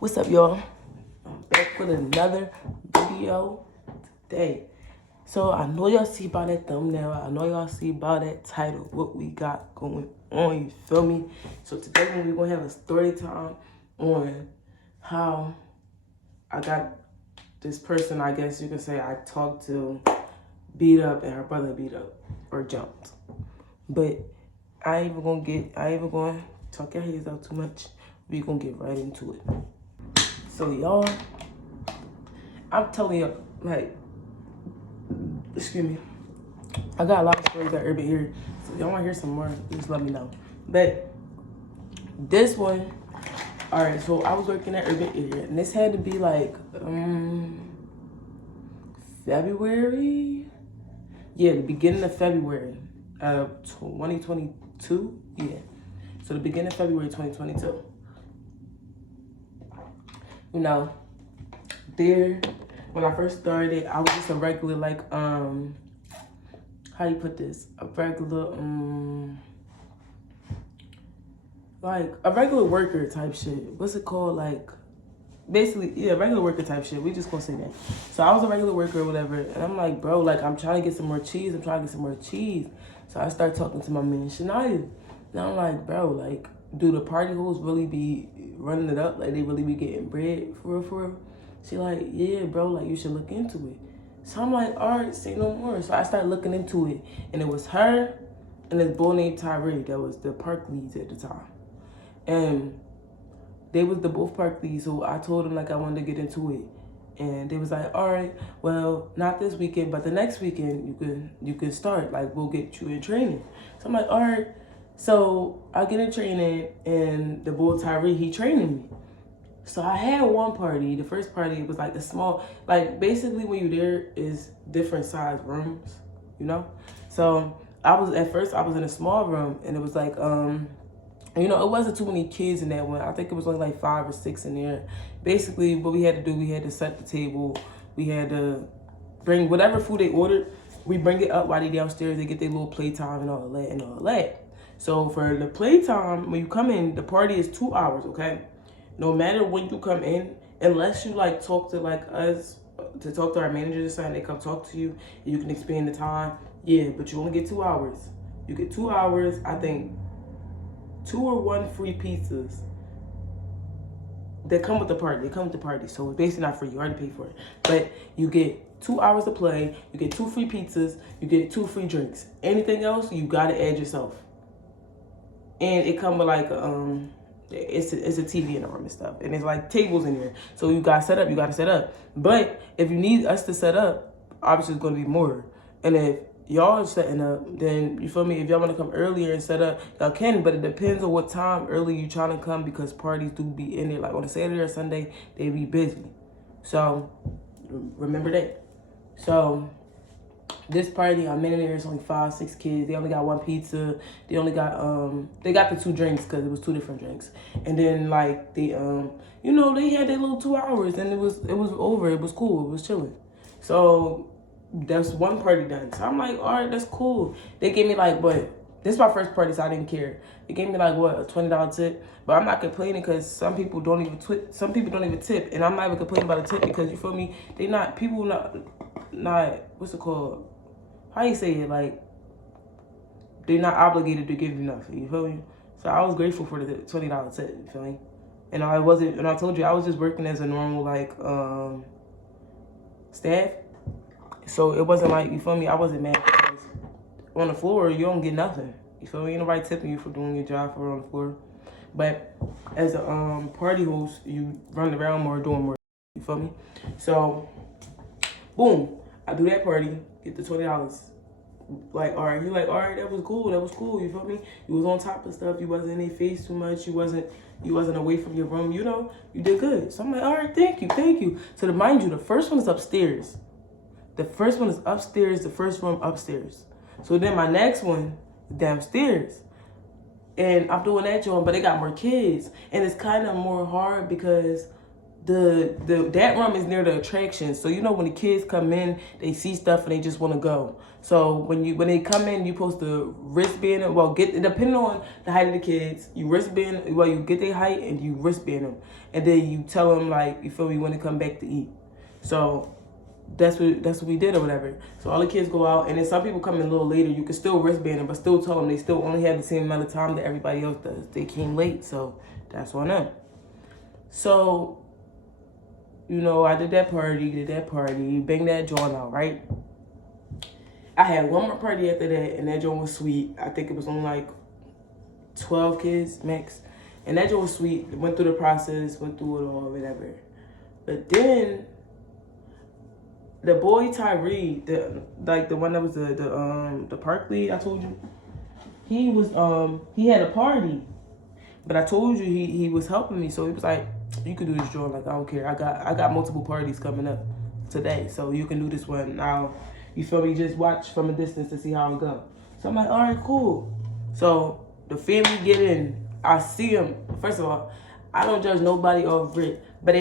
What's up, y'all? I'm back with another video today. So I know y'all see by that thumbnail. I know y'all see by that title what we got going on. You feel me? So today we're gonna have a story time on how I got this person, I guess you could say, I talked to, beat up, and her brother beat up or jumped. But I ain't even gonna talk your heads out too much. We gonna get right into it. So y'all, I'm telling you, like, excuse me, I got a lot of stories at Urban Ear. So y'all wanna hear some more, just let me know. But this one, all right, so I was working at Urban Ear, and this had to be like February? Yeah, the beginning of February of 2022. Yeah, so the beginning of February 2022. You know, when I first started, I was just a regular, like, how you put this? A regular, like, a regular worker type shit. What's it called? Like, basically, yeah, regular worker type shit. We just gonna say that. So I was a regular worker or whatever, and I'm like, bro, like, I'm trying to get some more cheese. So I started talking to my man, Shania. And I'm like, bro, like, do the party hoes really be running it up? Like, they really be getting bread for real, for real? She like, yeah, bro, like, you should look into it. So I'm like, all right, say no more. So I started looking into it, and it was her and this boy named Tyree that was the park leads at the time. And they was the both park leads, so I told them, like, I wanted to get into it. And they was like, all right, well, not this weekend, but the next weekend you can start. Like, we'll get you in training. So I'm like, all right. So I get in training, and the boy Tyree, he training me. So I had one party. The first party was like a small, like, basically when you're there is different size rooms, you know? So at first I was in a small room, and it was like, you know, it wasn't too many kids in that one. I think it was only like 5 or 6 in there. Basically, what we had to do, we had to set the table. We had to bring whatever food they ordered. We bring it up while they downstairs. They get their little playtime and all that. So for the playtime, when you come in, the party is 2 hours, okay? No matter when you come in, unless you like talk to like us, to talk to our managers or something, they come talk to you, and you can expand the time. Yeah, but you only get 2 hours. You get 2 hours, I think 2 or 1 free pizzas that come with the party. So it's basically not free. You already paid for it. But you get 2 hours to play. You get 2 free pizzas. You get 2 free drinks. Anything else, you gotta add yourself. And it come with like it's a TV in the room and stuff, and it's like tables in there. So you gotta set up. But if you need us to set up, obviously it's gonna be more. And if y'all are setting up, then you feel me? If y'all want to come earlier and set up, y'all can, but it depends on what time early you trying to come, because parties do be in there. Like on a Saturday or Sunday, they be busy. So remember that. So this party, I'm in there, it's only 5, 6 kids. They only got 1 pizza. They only got they got the 2 drinks, because it was 2 different drinks. And then like they you know, they had their little 2 hours, and it was over. It was cool. It was chilling. So that's one party done. So I'm like, all right, that's cool. They gave me like, but this is my first party, so I didn't care. They gave me like, what, a $20 tip. But I'm not complaining, because some people don't even tip, and I'm not even complaining about a tip, because you feel me? They not, people not what's it called? How you say it? Like, they're not obligated to give you nothing. You feel me? So I was grateful for the $20 tip. You feel me? And I told you I was just working as a normal like staff. So it wasn't like, you feel me, I wasn't mad, because on the floor, you don't get nothing. You feel me? Ain't nobody tipping you for doing your job for on the floor. But as a party host, you run around more, doing more. You feel me? So, boom, I do that party, get the $20. Like, all right, you're like, all right, that was cool, you feel me? You was on top of stuff, you wasn't in their face too much, you wasn't away from your room, you know, you did good. So I'm like, all right, thank you. So to mind you, the first one is upstairs. The first room upstairs. So then my next one, downstairs. And I'm doing that joint, but they got more kids. And it's kind of more hard, because that room is near the attraction. So you know when the kids come in, they see stuff and they just want to go. So when they come in, you supposed to wristband them. Well, depending on the height of the kids, you wristband. Well, you get their height and you wristband them, and then you tell them like, you feel me, when to come back to eat. So that's what we did or whatever. So all the kids go out, and then some people come in a little later. You can still wristband them, but still tell them they still only have the same amount of time that everybody else does. They came late, so that's on them. So, you know, I did that party, bang that joint out, right? I had one more party after that, and that joint was sweet. I think it was only like 12 kids max. And that joint was sweet. Went through the process, went through it all, whatever. But then the boy Tyree, the one that was the park lead I told you, he had a party. But I told you he was helping me, so he was like, you can do this joint, like I don't care. I got multiple parties coming up today, so you can do this one now. You feel me? Just watch from a distance to see how it go. So I'm like, all right, cool. So the family get in. I see him. First of all, I don't judge nobody off rip. But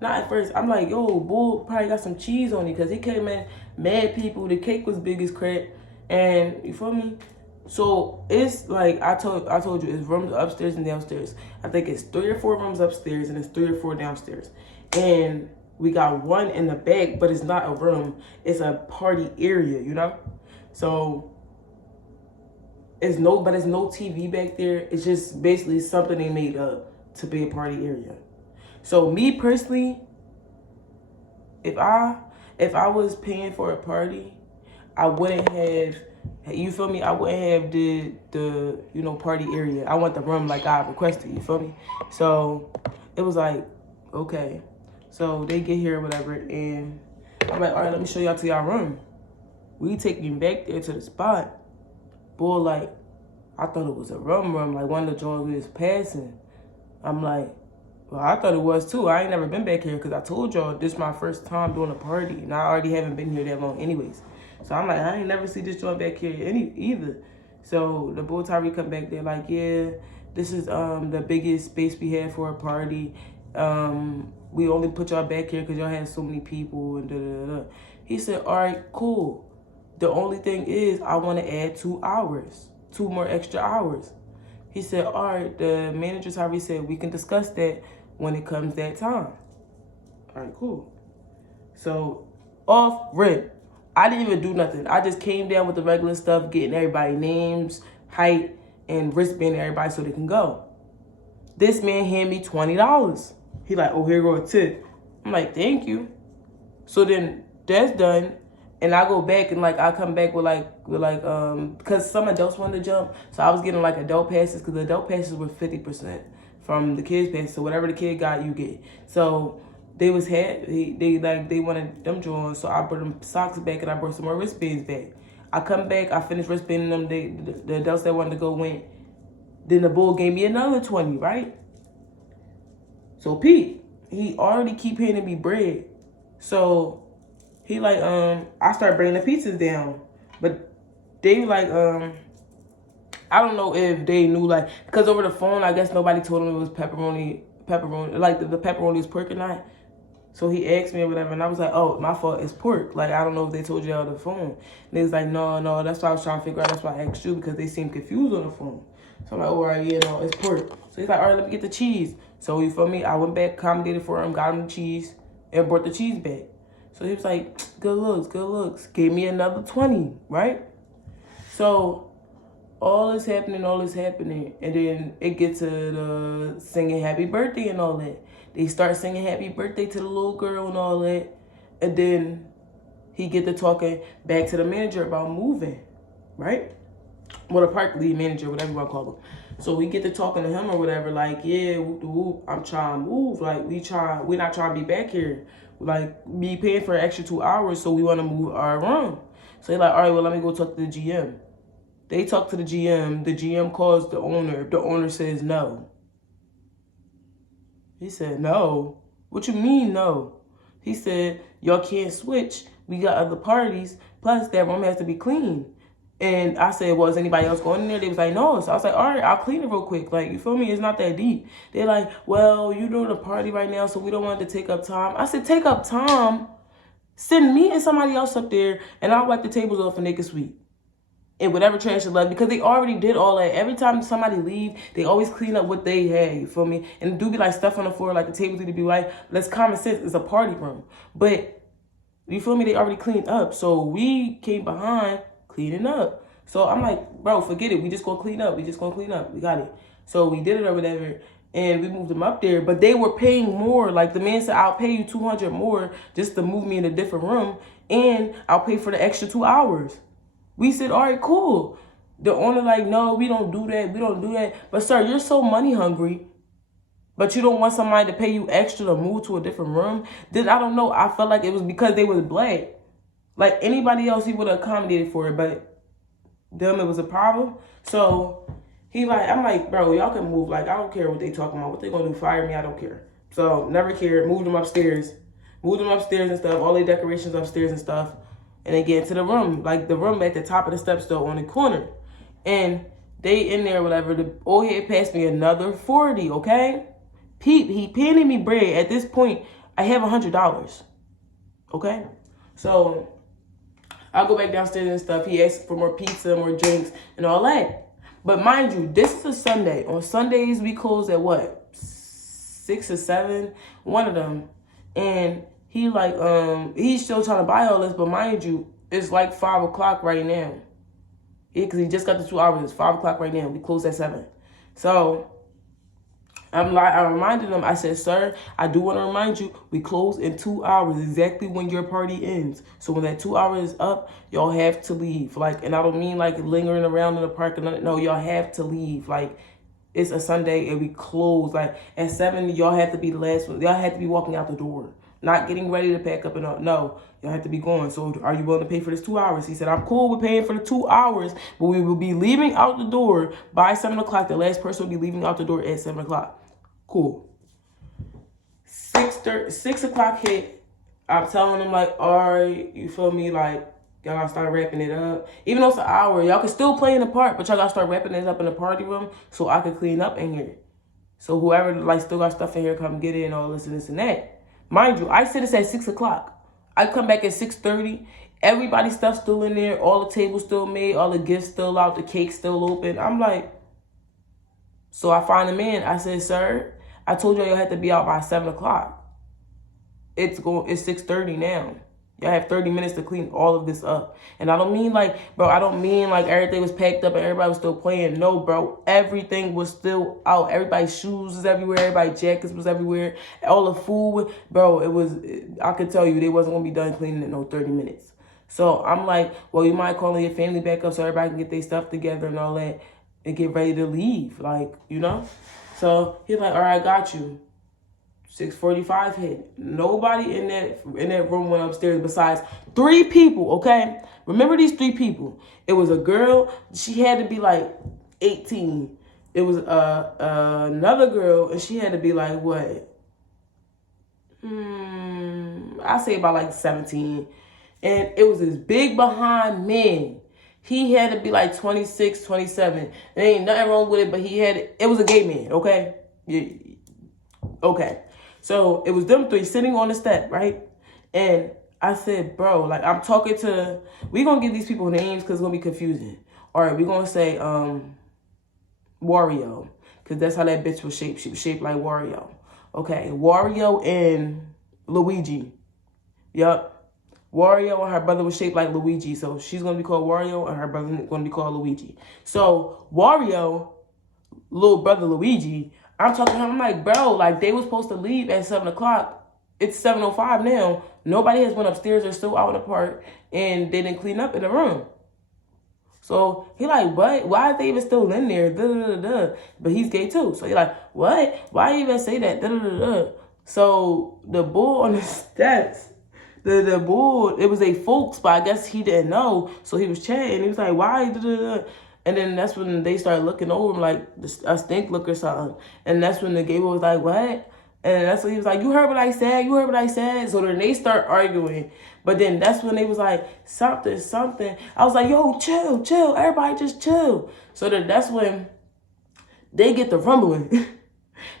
not at first, I'm like, yo, Bull probably got some cheese on it because he came in mad people. The cake was big as crap. And you feel me? So it's like I told you, it's rooms upstairs and downstairs. I think it's 3 or 4 rooms upstairs and it's 3 or 4 downstairs. And we got one in the back, but it's not a room. It's a party area, you know? So it's no TV back there. It's just basically something they made up to be a party area. So me personally, if I was paying for a party, I wouldn't have, you feel me? I wouldn't have the you know, party area. I want the room like I requested, you feel me? So it was like, okay. So they get here or whatever, and I'm like, all right, let me show y'all to y'all room. We taking back there to the spot. Boy, like, I thought it was a room, like one of the joints we was passing. I'm like, well, I thought it was too. I ain't never been back here because I told y'all this is my first time doing a party, and I already haven't been here that long anyways. So I'm like, I ain't never see this joint back here either. So the boy Tyree come back there like, yeah, this is the biggest space we had for a party. We only put y'all back here because y'all had so many people and da-da-da-da. He said, all right, cool. The only thing is I want to add 2 hours, 2 more extra hours. He said, all right, the manager Tyree said, we can discuss that when it comes that time. All right, cool. So off rip. I didn't even do nothing. I just came down with the regular stuff, getting everybody names, height, and wristband everybody so they can go. This man handed me $20. He like, oh, here go a tip. I'm like, thank you. So then that's done. And I go back and like, I come back with because some adults wanted to jump. So I was getting like adult passes because the adult passes were 50% from the kids passes. So whatever the kid got, you get. So they wanted them joints. So I brought them socks back and I brought some more wristbands back. I come back, I finished wristbanding them. The adults that wanted to go went. Then the bull gave me another 20, right? So Pete, he already keep handing me bread. So he like, I started bringing the pizzas down. But they like, I don't know if they knew, like, because over the phone, I guess nobody told him it was pepperoni, like the pepperoni is pork or not. So he asked me or whatever, and I was like, oh, my fault, it's pork. Like, I don't know if they told you on the phone. And they was like, no, that's why I was trying to figure out. That's why I asked you, because they seemed confused on the phone. So I'm like, oh, all right, yeah, no, it's pork. So he's like, all right, let me get the cheese. So you feel me? I went back, accommodated for him, got him the cheese, and brought the cheese back. So he was like, good looks. Gave me another 20, right? So all is happening, and then it gets to the singing happy birthday and all that. They start singing happy birthday to the little girl and all that, and then he get to talking back to the manager about moving, right? Well, the park lead manager, whatever you want to call him. So we get to talking to him or whatever, like, yeah, whoop, I'm trying to move. Like, we not trying to be back here. Like, be paying for an extra 2 hours, so we want to move our room. So they're like, all right, well, let me go talk to the GM. They talk to the GM. The GM calls the owner. The owner says no. He said, no. What you mean, no? He said, y'all can't switch. We got other parties. Plus, that room has to be clean. And I said, well, is anybody else going in there? They was like, no. So I was like, all right, I'll clean it real quick. Like, you feel me? It's not that deep. They're like, well, you're doing a party right now, so we don't want to take up time. I said, take up time? Send me and somebody else up there, and I'll wipe the tables off and they can sweep. And whatever trash is left, because they already did all that. Every time somebody leave, they always clean up what they had, you feel me? And do be like stuff on the floor, like the tables need to be white. That's common sense. It's a party room. But, you feel me? They already cleaned up. So we came behind cleaning up. So I'm like, bro, forget it. We just gonna clean up. We just gonna clean up. We got it. So we did it or whatever. And we moved them up there. But they were paying more. Like the man said, I'll pay you $200 more just to move me in a different room. And I'll pay for the extra 2 hours. We said, all right, cool. The owner like, no, we don't do that. We don't do that. But sir, you're so money hungry, but you don't want somebody to pay you extra to move to a different room. Then I don't know. I felt like it was because they was black. Like anybody else, he would have accommodated for it, but them, it was a problem. So I'm like, bro, y'all can move. Like, I don't care what they talking about. What they gonna do? Fire me? I don't care. So never cared. Moved them upstairs. Moved them upstairs and stuff. All the decorations upstairs and stuff. And they get into the room, like the room at the top of the steps though, on the corner. And they in there, whatever. The old head passed me another 40, okay? Peep, he penny me bread. At this point, I have $100, okay? So I'll go back downstairs and stuff. He asked for more pizza, more drinks, and all that. But mind you, this is a Sunday. On Sundays, we close at what? 6 or 7, one of them. And he like, he's still trying to buy all this, but mind you, it's like 5 o'clock right now. Yeah, because he just got the 2 hours. It's 5 o'clock right now. We close at 7. So I reminded him, I said, sir, I do want to remind you, we close in 2 hours, exactly when your party ends. So when that 2 hours is up, y'all have to leave. Like, and I don't mean like lingering around in the park or nothing. No, y'all have to leave. Like, it's a Sunday and we close. Like at 7, y'all have to be the last one. Y'all have to be walking out the door. Not getting ready to pack up and all. No, y'all have to be going. So are you willing to pay for this 2 hours? He said, I'm cool with paying for the 2 hours, but we will be leaving out the door by 7 o'clock. The last person will be leaving out the door at 7 o'clock. Cool. 6 o'clock hit. I'm telling them like, all right, you feel me? Like, y'all gotta start wrapping it up. Even though it's an hour, y'all can still play in the park, but y'all gotta start wrapping it up in the party room so I can clean up in here. So whoever like still got stuff in here, come get it and all this and this and that. Mind you, I said it's at 6 o'clock. I come back at 6:30. Everybody's stuff still in there. All the tables still made. All the gifts still out. The cake still open. I'm like, so I find him in. I said, sir, I told y'all had to be out by 7 o'clock. It's 6:30 now. Y'all have 30 minutes to clean all of this up. And I don't mean like, bro, I don't mean like everything was packed up and everybody was still playing. No, bro, everything was still out. Everybody's shoes was everywhere. Everybody's jackets was everywhere. All the food, bro, I could tell you they wasn't going to be done cleaning in no 30 minutes. So I'm like, well, you might call your family back up so everybody can get their stuff together and all that and get ready to leave. Like, you know? So he's like, all right, I got you. 6:45 hit. Nobody in that room went upstairs besides 3 people, okay? Remember these 3 people. It was a girl. She had to be like 18. It was another girl, and she had to be like, what? I say about like 17. And it was this big behind man. He had to be like 26, 27. There ain't nothing wrong with it, but it was a gay man, okay? Yeah. Okay. So it was them 3 sitting on the step, right? And I said, bro, like I'm talking to, we gonna give these people names because it's gonna be confusing. All right, we gonna say Wario, because that's how that bitch was shaped. She was shaped like Wario. Okay, Wario and Luigi. Yup. Wario and her brother was shaped like Luigi. So she's gonna be called Wario and her brother gonna be called Luigi. So Wario, little brother Luigi, I'm talking to him, I'm like, bro, like they were supposed to leave at 7 o'clock. It's 7:05 now. Nobody has went upstairs. They're still out in the park and they didn't clean up in the room. So he like, what? Why are they even still in there? Da, da, da, da. But he's gay too. So he like, what? Why you even say that? Da, da, da, da. So the bull on the steps, the bull, it was a folks, but I guess he didn't know. So he was chatting. He was like, why? Da, da, da. And then that's when they started looking over him like a stink look or something. And that's when the gay boy was like, what? And that's what he was like, you heard what I said, you heard what I said. So then they start arguing. But then that's when they was like, something. I was like, yo, chill. Everybody just chill. So then that's when they get the rumbling.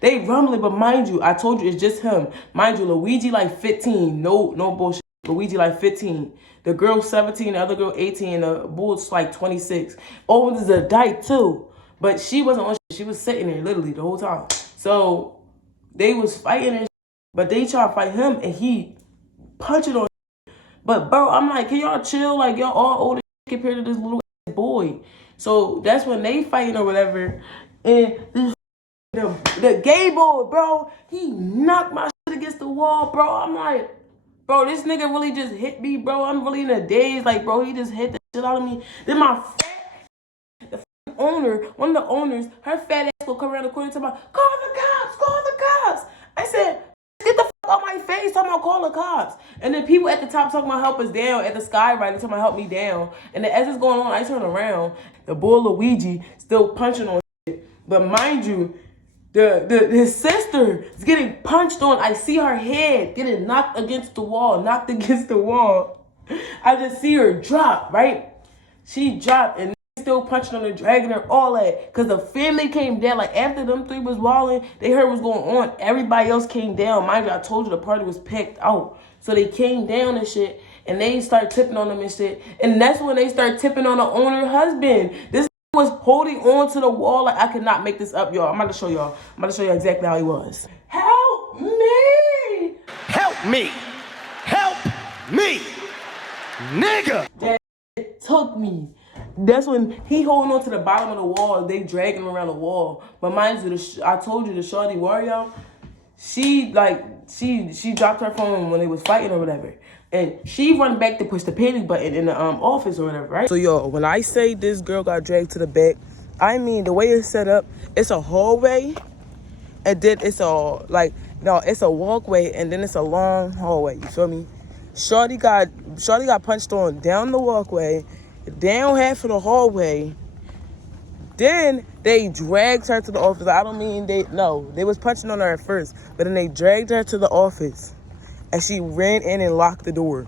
They rumbling, but mind you, I told you it's just him. Mind you, Luigi like 15. No bullshit. Luigi like 15. The girl 17, the other girl 18, and the bull's like 26. Owens is a dyke too. But she wasn't on shit. She was sitting there literally the whole time. So they was fighting and shit, but they try to fight him and he punching on. But bro, I'm like, can y'all chill? Like y'all all older compared to this little boy. So that's when they fighting or whatever. And this the gay boy, bro, he knocked my shit against the wall, bro. I'm like, bro, this nigga really just hit me, bro. I'm really in a daze, like, bro, he just hit the shit out of me. Then my the owner, one of the owners, her fat ass will come around the corner to my, call the cops. I said, get the fuck out my face, talking about call the cops. And then people at the top talking about help us down, at the skywriter talking about help me down. And then as it's going on, I turn around, the boy Luigi still punching on shit. But mind you, his sister is getting punched on. I see her head getting knocked against the wall. I just see her drop, right? She dropped and still punching on her, dragging her, all that. Because the family came down. Like, after them three was walling, they heard what's going on. Everybody else came down. Mind you, I told you the party was packed out. So they came down and shit. And they start tipping on them and shit. And that's when they start tipping on the owner husband. This was holding on to the wall like I could not make this up, y'all. I'm about to show y'all. I'm about to show you exactly how he was. Help me! Help me! Help me! Nigga! That took me. That's when he holding on to the bottom of the wall. They dragging him around the wall. But mind you, I told you the shorty Wario, she dropped her phone when they was fighting or whatever. And she run back to push the panic button in the office or whatever, right? So, yo, when I say this girl got dragged to the back, I mean, the way it's set up, it's a hallway, and then it's it's a walkway, and then it's a long hallway, you feel me? Shorty got punched on down the walkway, down half of the hallway, then they dragged her to the office. I don't mean they was punching on her at first, but then they dragged her to the office. And she ran in and locked the door.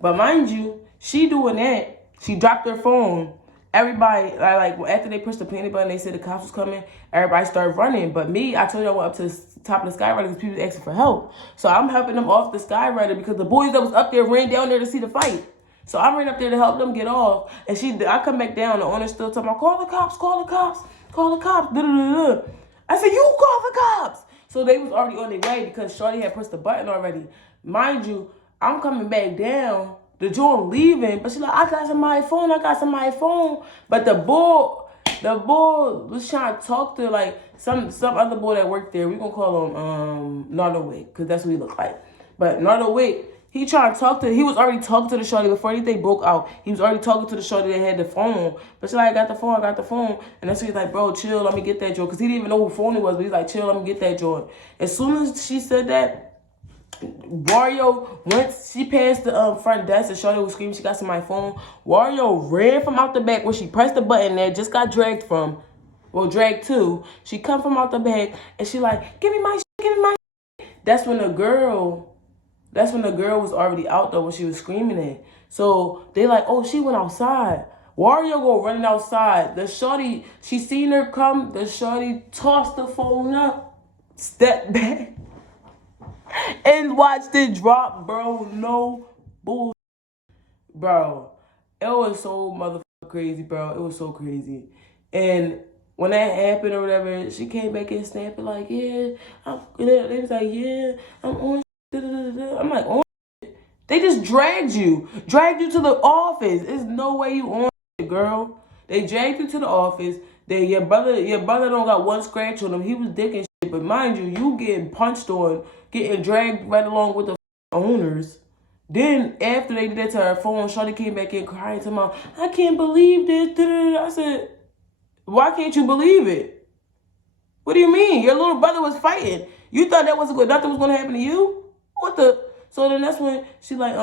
But mind you, she doing that. She dropped her phone. Everybody, like after they pushed the panic button, they said the cops was coming. Everybody started running. But me, I told you I went up to the top of the skywriter because people was asking for help. So I'm helping them off the skywriter because the boys that was up there ran down there to see the fight. So I ran up there to help them get off. And I come back down. The owner still talking about, call the cops. Da-da-da-da. I said, you call the cops. So they was already on their way because Shorty had pushed the button already. Mind you, I'm coming back down. The joint leaving, but she's like, I got somebody's phone. But the boy was trying to talk to like some other boy that worked there. We gonna call him Nardo Wick, because that's what he looked like. But Nardo Wick, he was already talking to the shorty before anything broke out. He was already talking to the shorty that had the phone. But she's like, I got the phone. And that's when he's like, bro, chill, let me get that joint. Because he didn't even know who phone it was, but he's like, chill, let me get that joint. As soon as she said that, Wario, once she passed the front desk and shorty was screaming she got somebody's phone, Wario ran from out the back where she pressed the button that just got dragged from. Well, dragged to. She come from out the back and she like, give me my shit. That's when the girl was already out there when she was screaming it. So they like, oh, she went outside. Wario go running outside. The shorty, she seen her come. The shorty tossed the phone up, stepped back, and watched it drop, bro. No bull, bro. It was so motherfucking crazy, bro. It was so crazy. And when that happened or whatever, she came back and snapping like, yeah. They was like, yeah, I'm on. I'm like, on. They just dragged you to the office. There's no way you on, girl. They dragged you to the office. Your brother don't got one scratch on him. He was dick and shit. But mind you, you getting punched on, getting dragged right along with the owners. Then after they did that to her phone, Shorty came back in crying to me, I can't believe this. I said, why can't you believe it? What do you mean? Your little brother was fighting. You thought nothing was gonna happen to you? What the? So then that's when she like,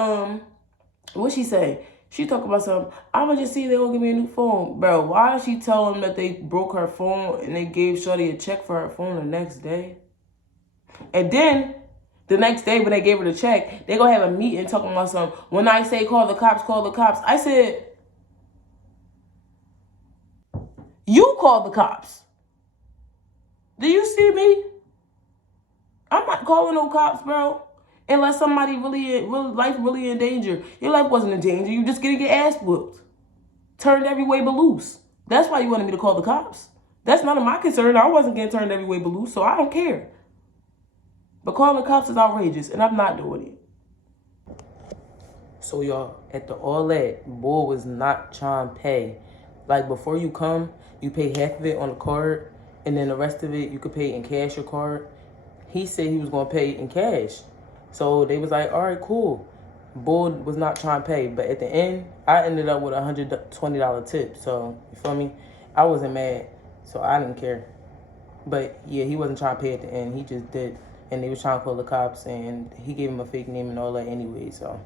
what she say? She talk about something. I'ma just see if they gonna give me a new phone. Bro, why did she tell them that they broke her phone and they gave Shorty a check for her phone the next day? And then the next day when they gave her the check, they gonna have a meeting talking about something. When I say call the cops, call the cops. I said, you call the cops. Do you see me? I'm not calling no cops, bro. Unless somebody life really in danger. Your life wasn't in danger. You just gonna get ass whooped. Turned every way but loose. That's why you wanted me to call the cops. That's none of my concern. I wasn't getting turned every way but loose, so I don't care. But calling the cops is outrageous, and I'm not doing it. So y'all, at the all that, boy was not trying to pay. Like before you come, you pay half of it on the card, and then the rest of it you could pay in cash or card. He said he was gonna pay in cash. So they was like, all right, cool. Bull was not trying to pay, but at the end, I ended up with a $120 tip. So, you feel me? I wasn't mad, so I didn't care. But yeah, he wasn't trying to pay at the end. He just did. And they was trying to call the cops, and he gave him a fake name and all that anyway, so.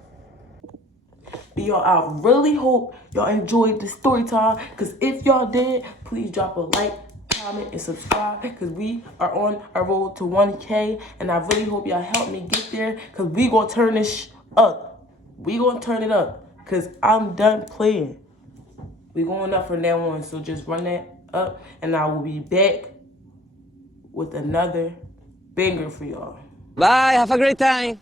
But y'all, I really hope y'all enjoyed the story time, because if y'all did, please drop a like, comment, and subscribe, because we are on our road to 1K, and I really hope y'all help me get there, because we gonna turn this up. We gonna turn it up, because I'm done playing. We going up from now on, so just run that up, and I will be back with another banger for y'all. Bye, have a great time.